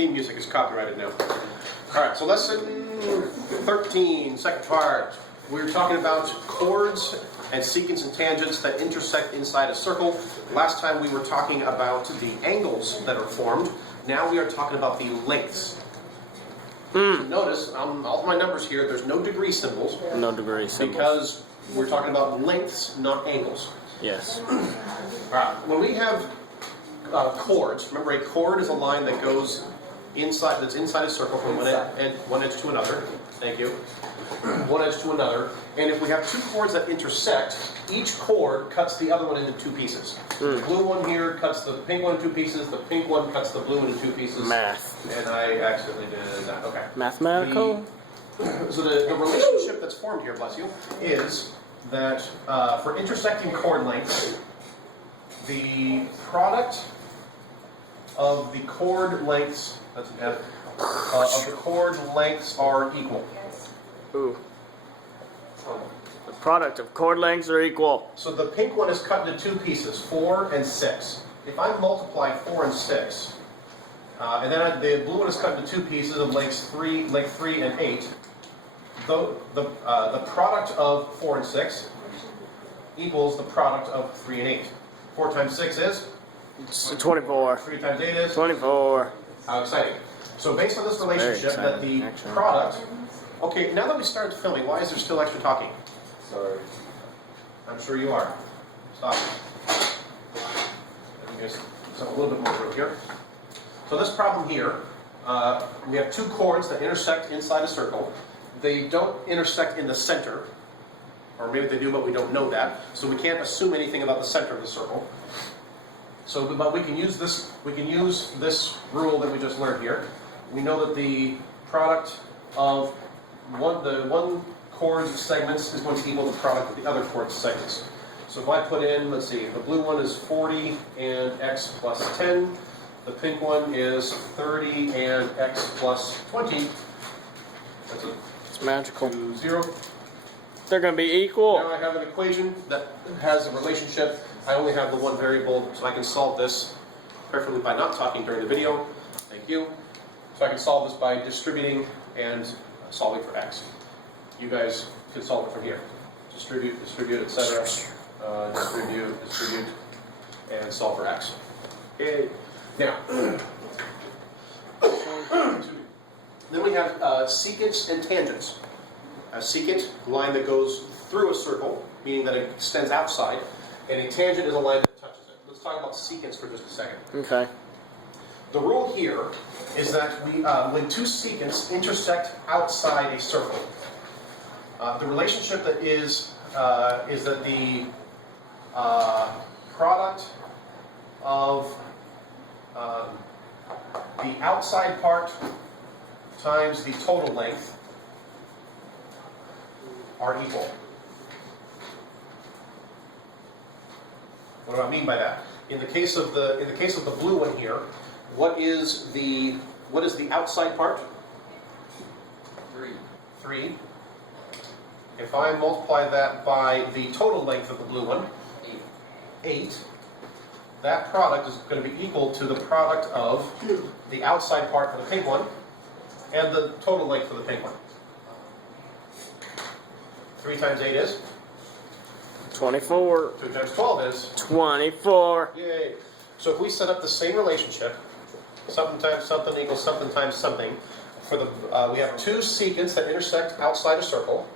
theme music is copyrighted now. Alright, so lesson 13, second part. We were talking about chords and secants and tangents that intersect inside a circle. Last time we were talking about the angles that are formed. Now we are talking about the lengths. So notice, on all of my numbers here, there's no degree symbols. No degree symbols. Because we're talking about lengths, not angles. Yes. Alright, when we have chords, remember a chord is a line that goes inside, that's inside a circle from one edge to another. Thank you. One edge to another. And if we have two chords that intersect, each chord cuts the other one into two pieces. The blue one here cuts the pink one in two pieces, the pink one cuts the blue one in two pieces. Math. And I accidentally did that. Okay. Mathematical? So the relationship that's formed here, bless you, is that for intersecting chord lengths, the product of the chord lengths, that's an F, of the chord lengths are equal. Ooh. The product of chord lengths are equal. So the pink one is cut into two pieces, 4 and 6. If I multiply 4 and 6, and then the blue one is cut into two pieces of lengths 3 and 8, the product of 4 and 6 equals the product of 3 and 8. 4 times 6 is? It's 24. 3 times 8 is? 24. How exciting. So based on this relationship that the product... Okay, now that we started filming, why is there still extra talking? Sorry. I'm sure you are. Stop. Let me just a little bit more room here. So this problem here, we have two chords that intersect inside a circle. They don't intersect in the center. Or maybe they do, but we don't know that. So we can't assume anything about the center of the circle. So, but we can use this. We can use this rule that we just learned here. We know that the product of the one chord's segments is going to equal the product of the other chord's segments. So if I put in, let's see, the blue one is 40 and x plus 10. The pink one is 30 and x plus 20. That's It's magical. 0. They're going to be equal. Now I have an equation that has a relationship. I only have the one variable, so I can solve this, preferably by not talking during the video. Thank you. So I can solve this by distributing and solving for x. You guys can solve it from here. Distribute, etc. Distribute, and solve for x. Okay. Now, then we have secants and tangents. A secant, a line that goes through a circle, meaning that it extends outside, and a tangent is a line that touches it. Let's talk about secants for just a second. Okay. The rule here is that when two secants intersect outside a circle, the relationship that is that the product of the outside part times the total length are equal. What do I mean by that? In the case of the blue one here, what is the outside part? 3. If I multiply that by the total length of the blue one, 8, that product is going to be equal to the product of the outside part for the pink one and the total length for the pink one. 3 times 8 is? 24. 2 times 12 is? 24. Yay. So if we set up the same relationship, something times something equals something times something, for the we have two secants that intersect outside a circle.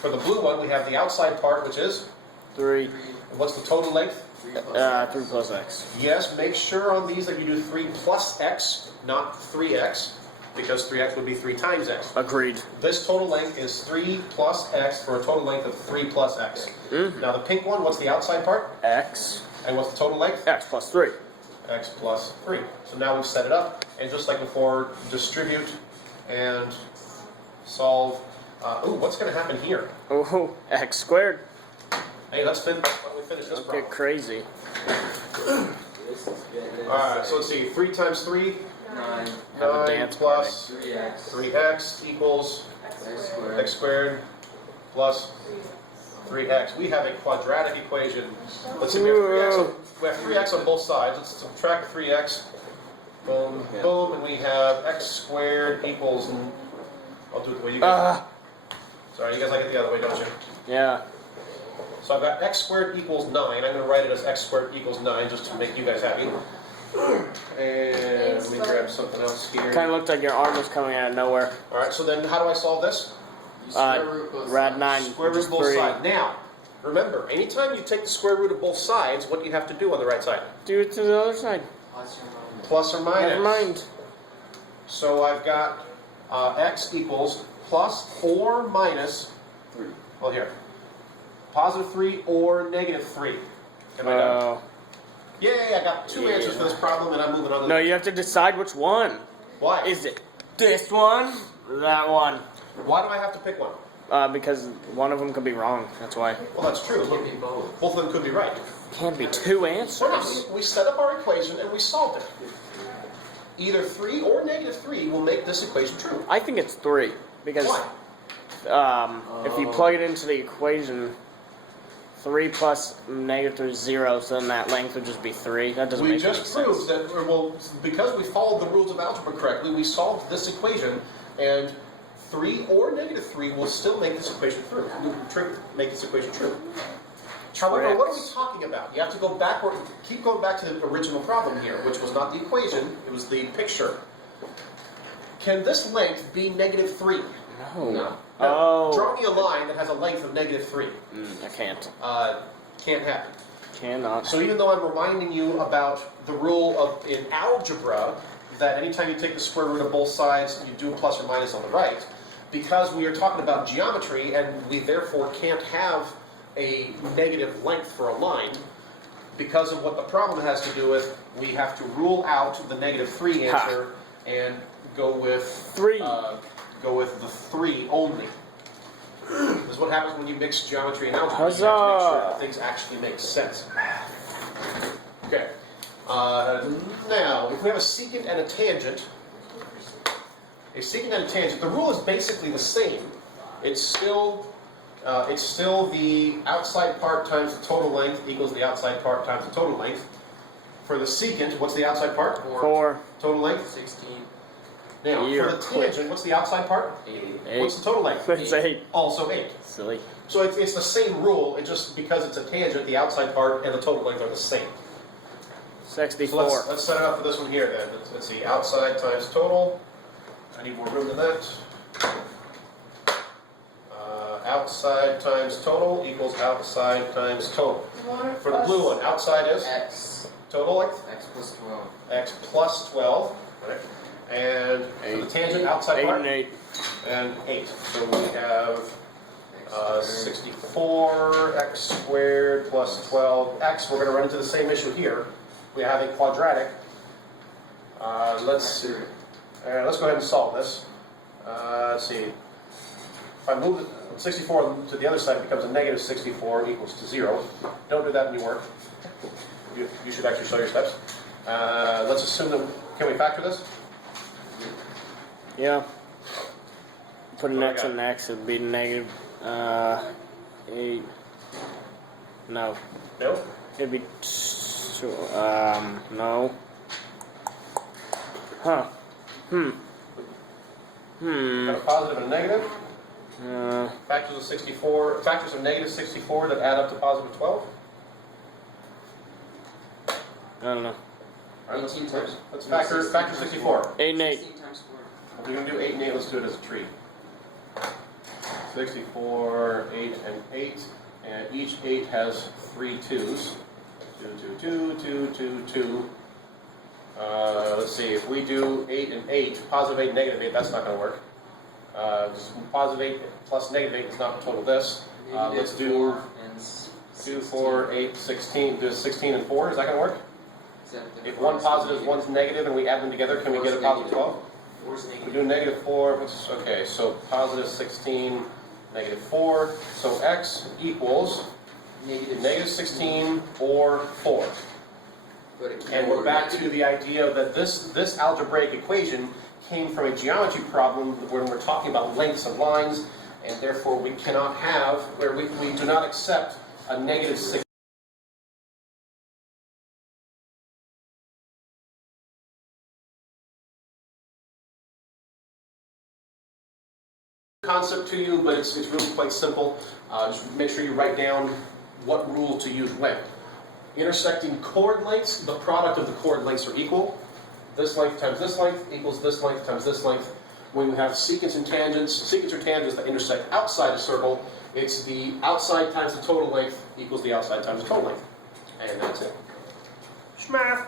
For the blue one, we have the outside part, which is? 3. And what's the total length? 3 plus x. Yes, make sure on these that you do 3 plus x, not 3x, because 3x would be 3 times x. Agreed. This total length is 3 plus x for a total length of 3 plus x. Now the pink one, what's the outside part? X. And what's the total length? X plus 3. X plus 3. So now we've set it up, and just like before, distribute and solve. What's going to happen here? Oh, x squared. Hey, let's finish this problem. Get crazy. Alright, so let's see. 3 times 3? 9. 9 plus 3x. 3x equals x squared plus 3x. We have a quadratic equation. Let's see, we have 3x on both sides. Let's subtract 3x Boom, boom, and we have x squared equals. I'll do it the way you guys. Sorry, you guys like it the other way, don't you? Yeah. So I've got x squared equals 9. I'm going to write it as x squared equals 9 just to make you guys happy. And let me grab something else here. Kind of looked like your arm was coming out of nowhere. All right, so then how do I solve this? Rad 9. Square root of both sides. Now, remember, anytime you take the square root of both sides, what do you have to do on the right side? Do it to the other side. Plus or minus. Never mind. So I've got x equals plus or minus 3. Well, here. Positive 3 or negative 3. Am I done? Yay, I got 2 answers for this problem, and I'm moving on to the No, you have to decide which one. Why? Is it this one or that one? Why do I have to pick one? Because one of them could be wrong. That's why. Well, that's true. Both of them could be right. Can't be 2 answers. Well, no, we set up our equation and we solved it. Either 3 or negative 3 will make this equation true. I think it's 3 because Why? If you plug it into the equation, 3 plus negative 3 is 0, so then that length would just be 3. That doesn't We make any just sense. proved that, well, because we followed the rules of algebra correctly, we solved this equation, and 3 or negative 3 will still make this equation true. Make this equation true. However, what are we talking about? You have to go backward, keep going back to the original problem here, which was not the equation, it was the picture. Can this length be negative 3? No. No. Draw me a line that has a length of negative 3. I can't. Can't happen. Cannot. So even though I'm reminding you about the rule of in algebra that anytime you take the square root of both sides, you do plus or minus on the right, because we are talking about geometry and we therefore can't have a negative length for a line, because of what the problem has to do with, we have to rule out the negative 3 answer and go with 3. Go with the 3 only. This is what happens when you mix geometry and algebra. You have to make sure that things actually make sense. Okay. Now, if we have a secant and a tangent, the rule is basically the same. It's still the outside part times the total length equals the outside part times the total length. For the secant, what's the outside part? 4. Total length? 16. Now, for the tangent, what's the outside part? 8. What's the total length? It's 8. Also 8. Silly. So it's the same rule, it just because it's a tangent, the outside part and the total length are the same. 64. So let's set it up for this one here then. Let's see, outside times total. I need more room than that. Outside times total equals outside times total. For the blue one, outside is? X. Total length? X plus 12. X plus 12. Right. And for the tangent, outside 8 part? and 8. And 8. So we have 64 x squared plus 12x. We're going to run into the same issue here. We have a quadratic. Let's go ahead and solve this. Let's see. If I move it 64 to the other side, it becomes a negative 64 equals to 0. Don't do that in your work. You should actually show your steps. Let's assume that, can we factor this? Yeah. Put an What do I X got? on X, it'd be negative 8. No. No? It'd be no. Huh. Got a positive and a negative. Factors of 64, factors of negative 64 that add up to positive 12. I don't know. All right, 18 times. let's factor 64. 8 and 8. 16 times 4. If we're going to do 8 and 8, let's do it as a tree. 64, 8, and 8. And each 8 has 3 2s. 2, 2, 2, 2, 2, 2. Let's see, if we do 8 and 8, positive 8, negative 8, that's not going to work. Positive 8 plus negative 8 is not the total of this. Let's do 2, 4, 8, 16. Do 16 and 4, is that going to work? If one positive, one's negative, and we add them together, can we get a positive 12? 4 is We negative. do negative 4, okay, so positive 16, negative 4. So x equals negative 16 or 4. And we're back to the idea that this algebraic equation came from a geometry problem when we're talking about lengths of lines, and therefore we cannot have, where we do not accept a negative 16. concept to you, but it's really quite simple. Just make sure you write down what rule to use when. Intersecting chord lengths, the product of the chord lengths are equal. This length times this length equals this length times this length. When we have secants and tangents, secants or tangents that intersect outside a circle, it's the outside times the total length equals the outside times the total length. And that's it. Schmath.